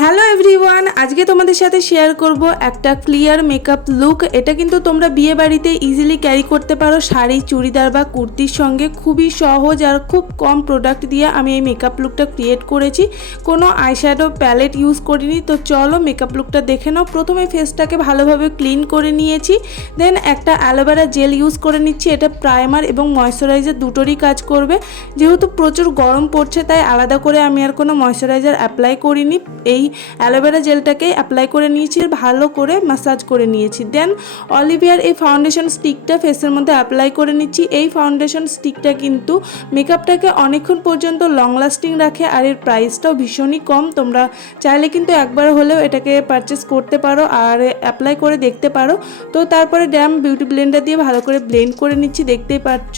Hello everyone, আজকে তোমাদের সাথে শেয়ার করব একটা ক্লিয়ার মেকআপ লুক। এটা কিন্তু তোমরা বিয়ে বাড়িতে ইজিলি ক্যারি করতে পারো শাড়ি, চুড়িদার বা কুর্তির সঙ্গে। খুবই সহজ আর খুব কম প্রোডাক্ট দিয়ে আমি এই মেকআপ লুকটা ক্রিয়েট করেছি। কোনো আইশ্যাডো প্যালেট ইউজ করিনি। তো চলো মেকআপ লুকটা দেখে নাও। প্রথমে ফেসটাকে ভালোভাবে ক্লিন করে নিয়েছি, দেন একটা অ্যালোভেরা জেল ইউজ করে নিচ্ছি। এটা প্রাইমার এবং ময়শ্চারাইজার দুটোরই কাজ করবে। যেহেতু প্রচুর গরম পড়ছে তাই আলাদা করে আমি আর কোনো ময়শ্চারাইজার অ্যাপ্লাই করিনি। এই অ্যালোভেরা জেলটাকে অ্যাপ্লাই করে নিয়েছি, ভালো করে ম্যাসাজ করে নিয়েছি। দেন অলিভিয়ার এই ফাউন্ডেশন স্টিকটা ফেসের মধ্যে অ্যাপ্লাই করে নিচ্ছি। এই ফাউন্ডেশন স্টিকটা কিন্তু মেকআপটাকে অনেকক্ষণ পর্যন্ত লং লাস্টিং রাখে আর এর প্রাইসটাও ভীষণই কম। তোমরা চাইলে কিন্তু একবার হলেও এটাকে পারচেস করতে পারো আর অ্যাপ্লাই করে দেখতে পারো। তো তারপরে ড্যাম বিউটি ব্লেন্ডার দিয়ে ভালো করে ব্লেন্ড করে নিচ্ছি, দেখতেই পাচ্ছ।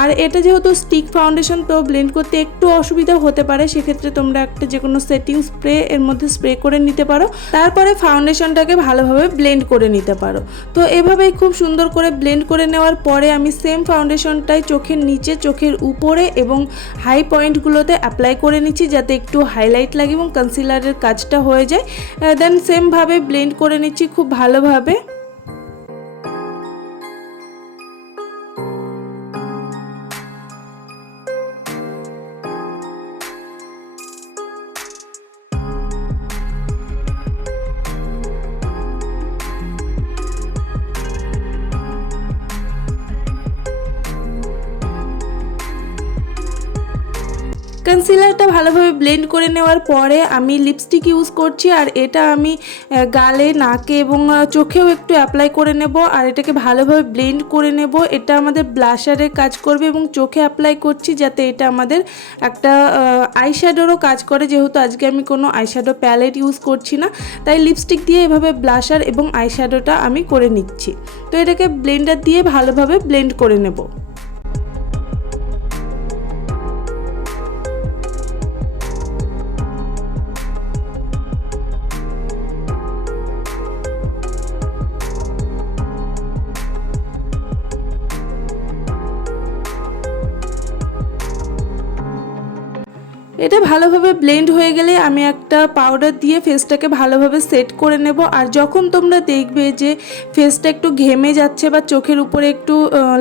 আর এটা যেহেতু স্টিক ফাউন্ডেশন তো ব্লেন্ড করতে একটু অসুবিধা হতে পারে, সেক্ষেত্রে তোমরা একটা যে কোনো সেটিং স্প্রে এর মধ্যে স্প্রে করে নিতে পারো। তারপরে ফাউন্ডেশনটাকে ভালোভাবে ব্লেন্ড করে নিতে পারো। তো এভাবেই খুব সুন্দর করে ব্লেন্ড করে নেওয়ার পরে আমি সেম ফাউন্ডেশনটাই চোখের নিচে, চোখের উপরে এবং হাই পয়েন্টগুলোতে অ্যাপ্লাই করে নিচ্ছি যাতে একটু হাইলাইট লাগে এবং কনসিলারের কাজটা হয়ে যায়। দেন সেমভাবে ব্লেন্ড করে নিচ্ছি খুব ভালোভাবে। কনসিলারটা ভালোভাবে ব্লেন্ড করে নেওয়ার পরে আমি লিপস্টিক ইউজ করছি আর এটা আমি গালে, নাকে এবং চোখেও একটু অ্যাপ্লাই করে নেব আর এটাকে ভালোভাবে ব্লেন্ড করে নেব। এটা আমাদের ব্লাশারের কাজ করবে এবং চোখে অ্যাপ্লাই করছি যাতে এটা আমাদের একটা আইশ্যাডোরও কাজ করে। যেহেতু আজকে আমি কোনো আইশ্যাডো প্যালেট ইউজ করছি না তাই লিপস্টিক দিয়ে এভাবে ব্লাশার এবং আইশ্যাডোটা আমি করে নিচ্ছি। তো এটাকে ব্লেন্ডার দিয়ে ভালোভাবে ব্লেন্ড করে নেব। এটা ভালোভাবে ব্লেন্ড হয়ে গেলে আমি একটা পাউডার দিয়ে ফেসটাকে ভালোভাবে সেট করে নেব। আর যখন তোমরা দেখবে যে ফেসটা একটু ঘেমে যাচ্ছে বা চোখের উপরে একটু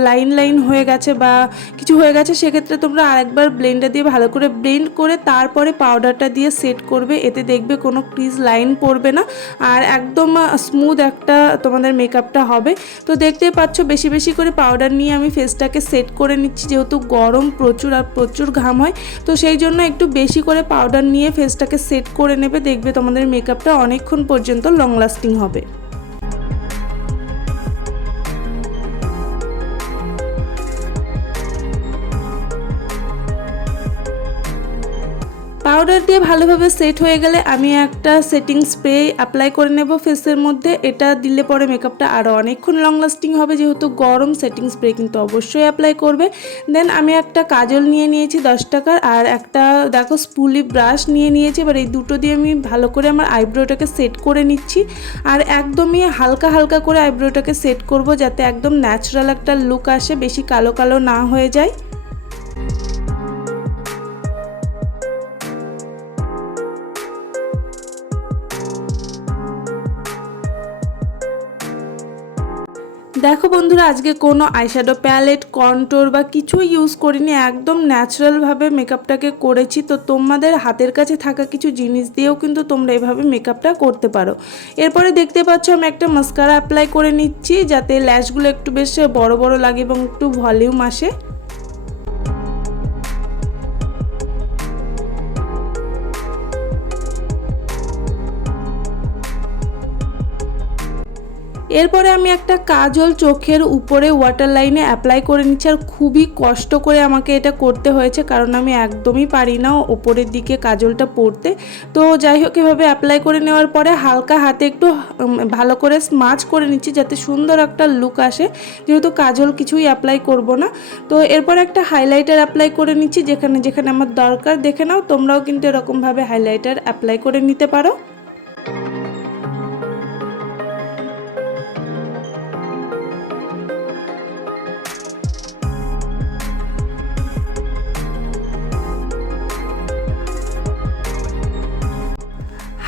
লাইন লাইন হয়ে গেছে বা কিছু হয়ে গেছে, সেক্ষেত্রে তোমরা আরেকবার ব্লেন্ডার দিয়ে ভালো করে ব্লেন্ড করে তারপরে পাউডারটা দিয়ে সেট করবে। এতে দেখবে কোনো ক্রিজ লাইন পড়বে না আর একদম স্মুথ একটা তোমাদের মেকআপটা হবে। তো দেখতে পাচ্ছ বেশি বেশি করে পাউডার নিয়ে আমি ফেসটাকে সেট করে নিচ্ছি। যেহেতু গরম প্রচুর আর প্রচুর ঘাম হয় তো সেই জন্য একটু বেশি করে পাউডার নিয়ে ফেসটাকে সেট করে নেবে। দেখবে তোমাদের মেকআপটা অনেকক্ষণ পর্যন্ত লং লাস্টিং হবে। পাউডার দিয়ে ভালোভাবে সেট হয়ে গেলে আমি একটা সেটিং স্প্রে অ্যাপ্লাই করে নেব ফেসের মধ্যে। এটা দিলে পরে মেকআপটা আরও অনেকক্ষণ লং লাস্টিং হবে। যেহেতু গরম, সেটিং স্প্রে কিন্তু অবশ্যই অ্যাপ্লাই করবে। দেন আমি একটা কাজল নিয়ে নিয়েছি 10 টাকার আর একটা দেখো স্পুলি ব্রাশ নিয়ে নিয়েছি। এবার এই দুটো দিয়ে আমি ভালো করে আমার আইব্রোটাকে সেট করে নিচ্ছি আর একদমই হালকা হালকা করে আইব্রোটাকে সেট করব যাতে একদম ন্যাচারাল একটা লুক আসে, বেশি কালো কালো না হয়ে যায়। দেখো বন্ধুরা, আজকে কোনো আইশ্যাডো প্যালেট, কন্ট্যুর বা কিছুই ইউজ করিনি, একদম ন্যাচারালভাবে মেকআপটাকে করেছি। তো তোমাদের হাতের কাছে থাকা কিছু জিনিস দিয়েও কিন্তু তোমরা এইভাবে মেকআপটা করতে পারো। এরপরে দেখতে পাচ্ছ আমি একটা মাস্কারা অ্যাপ্লাই করে নিচ্ছি যাতে ল্যাশগুলো একটু বেশ বড় বড় লাগে এবং একটু ভলিউম আসে। এরপরে আমি একটা কাজল চোখের উপরে ওয়াটার লাইনে অ্যাপ্লাই করে নিচ্ছি আর খুবই কষ্ট করে আমাকে এটা করতে হয়েছে কারণ আমি একদমই পারি না ওপরের দিকে কাজলটা পরতে। তো যাই হোক, এভাবে অ্যাপ্লাই করে নেওয়ার পরে হালকা হাতে একটু ভালো করে স্মাচ করে নিচ্ছি যাতে সুন্দর একটা লুক আসে, যেহেতু কাজল কিছুই অ্যাপ্লাই করব না। তো এরপর একটা হাইলাইটার অ্যাপ্লাই করে নিচ্ছি যেখানে যেখানে আমার দরকার। দেখে নাও, তোমরাও কিন্তু এরকমভাবে হাইলাইটার অ্যাপ্লাই করে নিতে পারো।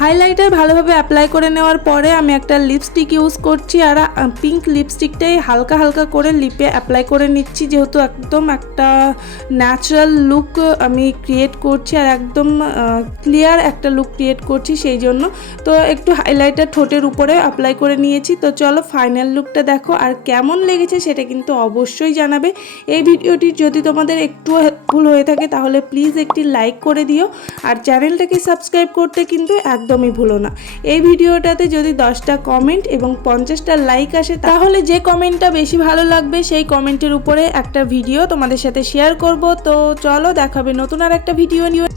হাইলাইটার ভালোভাবে অ্যাপ্লাই করে নেওয়ার পরে আমি একটা লিপস্টিক ইউজ করছি, আর পিঙ্ক লিপস্টিকটাই হালকা হালকা করে লিপে অ্যাপ্লাই করে নিচ্ছি, যেহেতু একদম একটা ন্যাচারাল লুক আমি ক্রিয়েট করছি আর একদম ক্লিয়ার একটা লুক ক্রিয়েট করছি সেই জন্য। তো একটু হাইলাইটার ঠোঁটের উপরে অ্যাপ্লাই করে নিয়েছি। তো চলো ফাইনাল লুকটা দেখো, আর কেমন লেগেছে সেটা কিন্তু অবশ্যই জানাবে। এই ভিডিওটি যদি তোমাদের একটু হেল্পফুল হয়ে থাকে তাহলে প্লিজ একটি লাইক করে দিও, আর চ্যানেলটাকে সাবস্ক্রাইব করতে কিন্তু একদমই ভুলো না। এই ভিডিওটাতে যদি 10টা কমেন্ট এবং 50টা লাইক আসে তাহলে যে কমেন্টটা বেশি ভালো লাগবে সেই কমেন্টের উপরে একটা ভিডিও তোমাদের সাথে শেয়ার করব। তো চলো দেখাবে নতুন আর একটা ভিডিও নিয়ে।